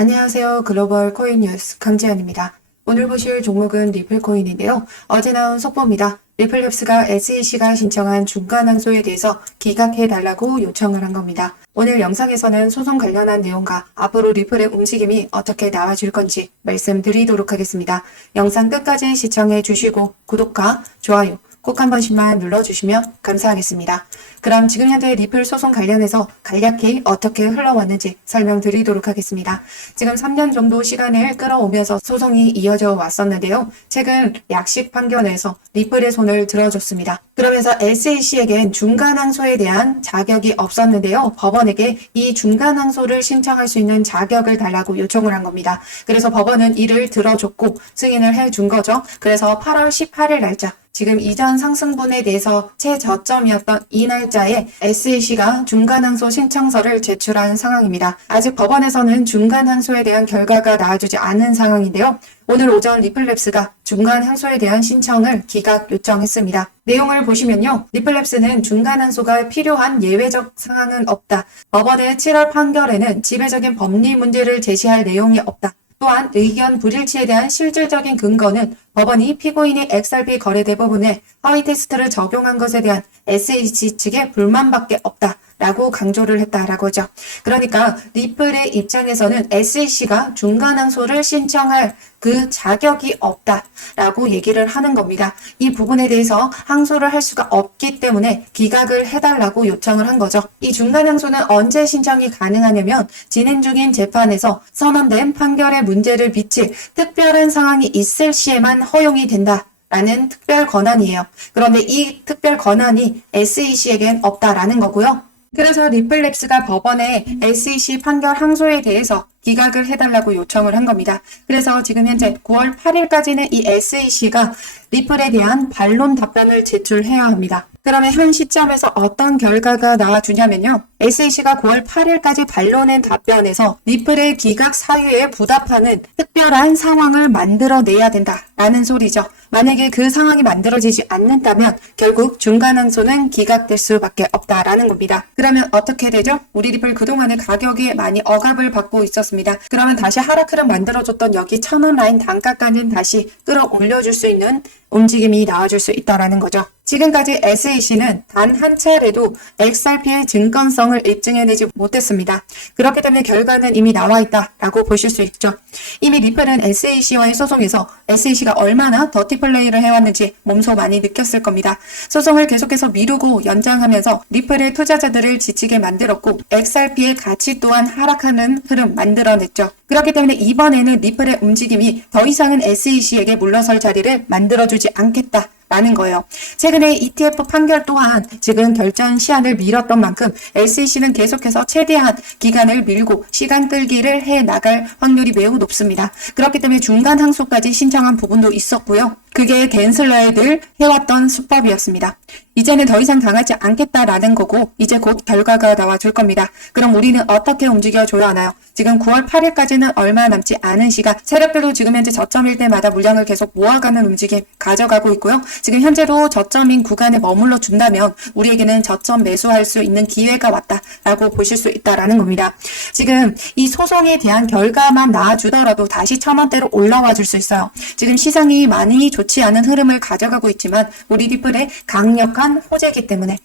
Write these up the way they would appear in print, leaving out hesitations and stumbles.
안녕하세요. 글로벌 코인 뉴스 강지연입니다. 오늘 보실 종목은 리플코인인데요. 어제 나온 속보입니다. 리플랩스가 SEC가 신청한 중간 항소에 대해서 기각해달라고 요청을 한 겁니다. 오늘 영상에서는 소송 관련한 내용과 앞으로 리플의 움직임이 어떻게 나와줄 건지 말씀드리도록 하겠습니다. 영상 끝까지 시청해 주시고 구독과 좋아요 꼭 한 번씩만 눌러주시면 감사하겠습니다. 그럼 지금 현재 리플 소송 관련해서 간략히 어떻게 흘러왔는지 설명드리도록 하겠습니다. 지금 3년 정도 시간을 끌어오면서 소송이 이어져 왔었는데요. 최근 약식 판결에서 리플의 손을 들어줬습니다. 그러면서 SEC에겐 중간 항소에 대한 자격이 없었는데요. 법원에게 이 중간 항소를 신청할 수 있는 자격을 달라고 요청을 한 겁니다. 그래서 법원은 이를 들어줬고 승인을 해준 거죠. 그래서 8월 18일 날짜 지금 이전 상승분에 대해서 최저점이었던 이 날짜에 SEC가 중간항소 신청서를 제출한 상황입니다. 아직 법원에서는 중간항소에 대한 결과가 나와주지 않은 상황인데요. 오늘 오전 리플랩스가 중간항소에 대한 신청을 기각 요청했습니다. 내용을 보시면요. 리플랩스는 중간항소가 필요한 예외적 상황은 없다. 법원의 7월 판결에는 지배적인 법리 문제를 제시할 내용이 없다. 또한 의견 불일치에 대한 실질적인 근거는 법원이 피고인이 XRP 거래 대부분에 허위 테스트를 적용한 것에 대한 SEC 측의 불만밖에 없다. 라고 강조를 했다라고 하죠. 그러니까 리플의 입장에서는 SEC가 중간항소를 신청할 그 자격이 없다라고 얘기를 하는 겁니다. 이 부분에 대해서 항소를 할 수가 없기 때문에 기각을 해달라고 요청을 한 거죠. 이 중간항소는 언제 신청이 가능하냐면 진행 중인 재판에서 선언된 판결의 문제를 비칠 특별한 상황이 있을 시에만 허용이 된다. 라는 특별 권한이에요. 그런데 이 특별 권한이 SEC에겐 없다라는 거고요. 그래서 리플랩스가 법원에 SEC 판결 항소에 대해서 기각을 해달라고 요청을 한 겁니다. 그래서 지금 현재 9월 8일까지는 이 SEC가 리플에 대한 반론 답변을 제출해야 합니다. 그러면 현 시점에서 어떤 결과가 나와주냐면요. SEC가 9월 8일까지 반론한 답변에서 리플의 기각 사유에 부답하는 특별한 상황을 만들어내야 된다라는 소리죠. 만약에 그 상황이 만들어지지 않는다면 결국 중간항소는 기각될 수밖에 없다라는 겁니다. 그러면 어떻게 되죠? 우리 리플 그동안에 가격이 많이 억압을 받고 있었습니다. 그러면 다시 하락 흐름 만들어줬던 여기 1000원 라인 단가까지는 다시 끌어올려줄 수 있는 움직임이 나와줄 수 있다라는 거죠. 지금까지 SEC는 단 한 차례도 XRP의 증권성을 입증해내지 못했습니다. 그렇기 때문에 결과는 이미 나와 있다라고 보실 수 있죠. 이미 리플은 SEC와의 소송에서 SEC가 얼마나 더티 플레이를 해왔는지 몸소 많이 느꼈을 겁니다. 소송을 계속해서 미루고 연장하면서 리플의 투자자들을 지치게 만들었고 XRP의 가치 또한 하락하는 흐름 만들어냈죠. 그렇기 때문에 이번에는 리플의 움직임이 더 이상은 SEC에게 물러설 자리를 만들어주지 않겠다. 라는 거예요. 최근에 ETF 판결 또한 지금 결전 시한을 미뤘던 만큼 SEC는 계속해서 최대한 기간을 밀고 시간 끌기를 해 나갈 확률이 매우 높습니다. 그렇기 때문에 중간 항소까지 신청한 부분도 있었고요. 그게 댄슬러에 늘 해왔던 수법이었습니다. 이제는 더 이상 당하지 않겠다라는 거고 이제 곧 결과가 나와줄 겁니다. 그럼 우리는 어떻게 움직여줘야 하나요? 지금 9월 8일까지는 얼마 남지 않은 시간 세력들도 지금 현재 저점일 때마다 물량을 계속 모아가는 움직임 가져가고 있고요. 지금 현재로 저점인 구간에 머물러 준다면 우리에게는 저점 매수할 수 있는 기회가 왔다라고 보실 수 있다라는 겁니다. 지금 이 소송에 대한 결과만 나와주더라도 다시 1000원대로 올라와 줄 수 있어요. 지금 시장이 많이 좋지 않은 흐름을 가져가고 있지만 우리 리플의 강력한 호재이기 때문에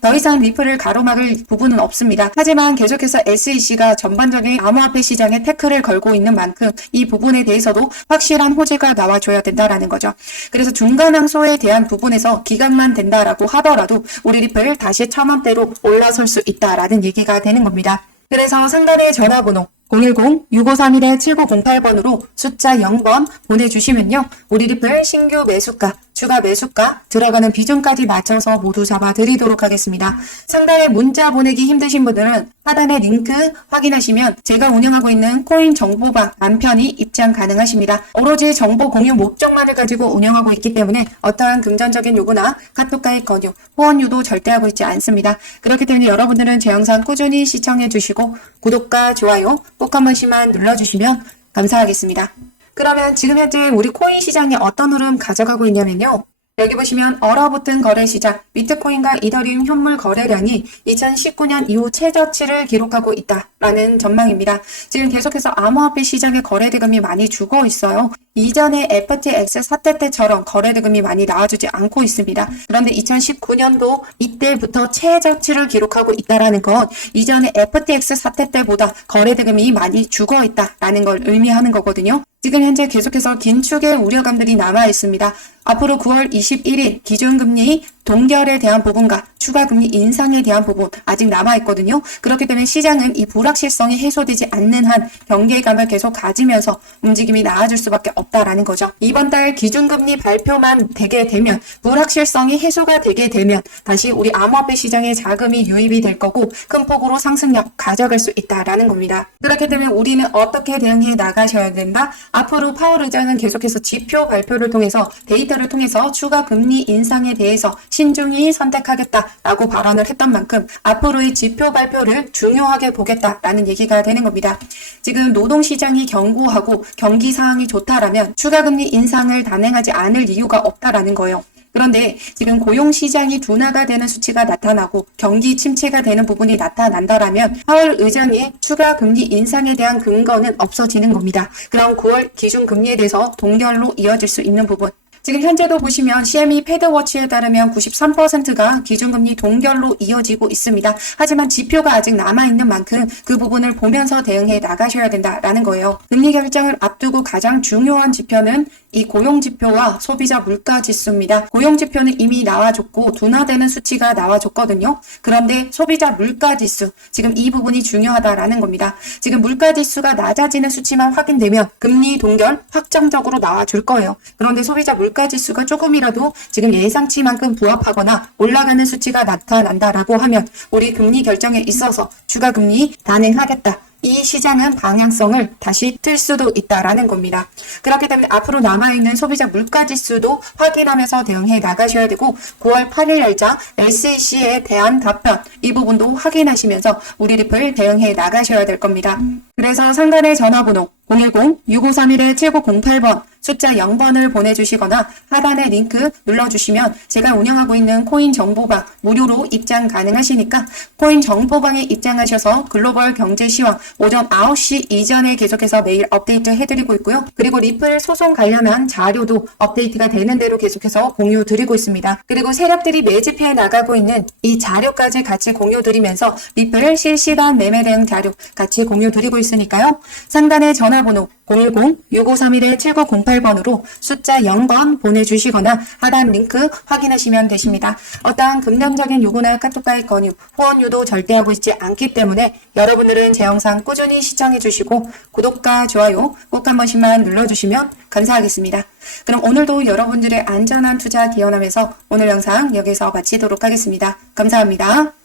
더 이상 리플을 가로막을 부분은 없습니다. 하지만 계속해서 SEC가 전반적인 암호화폐 시장에 태클을 걸고 있는 만큼 이 부분에 대해서도 확실한 호재가 나와줘야 된다라는 거죠. 그래서 중간항소에 대한 부분에서 기각만 된다라고 하더라도 우리 리플 다시 1000원대로 올라설 수 있다라는 얘기가 되는 겁니다. 그래서 상단의 전화번호 010-6531-7908번으로 숫자 0번 보내주시면요. 우리 리플 신규 매수가, 추가 매수가, 들어가는 비중까지 맞춰서 모두 잡아드리도록 하겠습니다. 상단에 문자 보내기 힘드신 분들은 하단의 링크 확인하시면 제가 운영하고 있는 코인 정보방 간편히 입장 가능하십니다. 오로지 정보 공유 목적만을 가지고 운영하고 있기 때문에 어떠한 금전적인 요구나 카톡 가입 권유, 후원 유도 절대 하고 있지 않습니다. 그렇기 때문에 여러분들은 제 영상 꾸준히 시청해 주시고 구독과 좋아요 꼭 한 번씩만 눌러주시면 감사하겠습니다. 그러면 지금 현재 우리 코인 시장이 어떤 흐름 가져가고 있냐면요. 여기 보시면 얼어붙은 거래 시장, 비트코인과 이더리움 현물 거래량이 2019년 이후 최저치를 기록하고 있다라는 전망입니다. 지금 계속해서 암호화폐 시장에 거래 대금이 많이 죽어 있어요. 이전에 FTX 사태 때처럼 거래 대금이 많이 나와주지 않고 있습니다. 그런데 2019년도 이때부터 최저치를 기록하고 있다라는 건 이전에 FTX 사태 때보다 거래 대금이 많이 죽어 있다라는 걸 의미하는 거거든요. 지금 현재 계속해서 긴축의 우려감들이 남아 있습니다. 앞으로 9월 21일 기준금리 동결에 대한 부분과 추가금리 인상에 대한 부분 아직 남아있거든요. 그렇기 때문에 시장은 이 불확실성이 해소되지 않는 한 경계감을 계속 가지면서 움직임이 나아질 수밖에 없다라는 거죠. 이번 달 기준금리 발표만 되게 되면 불확실성이 해소가 되게 되면 다시 우리 암호화폐 시장에 자금이 유입이 될 거고 큰 폭으로 상승력 가져갈 수 있다라는 겁니다. 그렇기 때문에 우리는 어떻게 대응해 나가셔야 된다? 앞으로 파월 의장은 계속해서 지표 발표를 통해서 데이터를 통해서 추가 금리 인상에 대해서 신중히 선택하겠다라고 발언을 했던 만큼 앞으로의 지표 발표를 중요하게 보겠다라는 얘기가 되는 겁니다. 지금 노동시장이 견고하고 경기 상황이 좋다라면 추가 금리 인상을 단행하지 않을 이유가 없다라는 거예요. 그런데 지금 고용시장이 둔화가 되는 수치가 나타나고 경기 침체가 되는 부분이 나타난다라면 파월 의장의 추가 금리 인상에 대한 근거는 없어지는 겁니다. 그럼 9월 기준금리에 대해서 동결로 이어질 수 있는 부분. 지금 현재도 보시면 CME 패드워치에 따르면 93%가 기준금리 동결로 이어지고 있습니다. 하지만 지표가 아직 남아있는 만큼 그 부분을 보면서 대응해 나가셔야 된다라는 거예요. 금리 결정을 앞두고 가장 중요한 지표는 이 고용지표와 소비자 물가지수입니다. 고용지표는 이미 나와줬고 둔화되는 수치가 나와줬거든요. 그런데 소비자 물가지수, 지금 이 부분이 중요하다라는 겁니다. 지금 물가지수가 낮아지는 수치만 확인되면 금리 동결 확정적으로 나와줄 거예요. 그런데 소비자 물가지수가 조금이라도 지금 예상치만큼 부합하거나 올라가는 수치가 나타난다라고 하면 우리 금리 결정에 있어서 추가 금리 단행하겠다. 이 시장은 방향성을 다시 틀 수도 있다라는 겁니다. 그렇기 때문에 앞으로 남아있는 소비자 물가지수도 확인하면서 대응해 나가셔야 되고 9월 8일 날짜 SEC에 대한 답변 이 부분도 확인하시면서 우리 리플 대응해 나가셔야 될 겁니다. 그래서 상단의 전화번호 010-6531-7908번 숫자 0번을 보내주시거나 하단의 링크 눌러주시면 제가 운영하고 있는 코인 정보방 무료로 입장 가능하시니까 코인 정보방에 입장하셔서 글로벌 경제 시황 오전 9시 이전에 계속해서 매일 업데이트 해드리고 있고요. 그리고 리플 소송 관련한 자료도 업데이트가 되는 대로 계속해서 공유 드리고 있습니다. 그리고 세력들이 매집해 나가고 있는 이 자료까지 같이 공유 드리면서 리플 실시간 매매 대응 자료 같이 공유 드리고 있으니까요. 상단의 전화번호 010-6531-7908번으로 숫자 0번 보내주시거나 하단 링크 확인하시면 되십니다. 어떠한 금전적인 요구나 카톡과의 권유, 후원 유도 절대 하고 있지 않기 때문에 여러분들은 제 영상 꾸준히 시청해주시고 구독과 좋아요 꼭 한 번씩만 눌러주시면 감사하겠습니다. 그럼 오늘도 여러분들의 안전한 투자 기원하면서 오늘 영상 여기서 마치도록 하겠습니다. 감사합니다.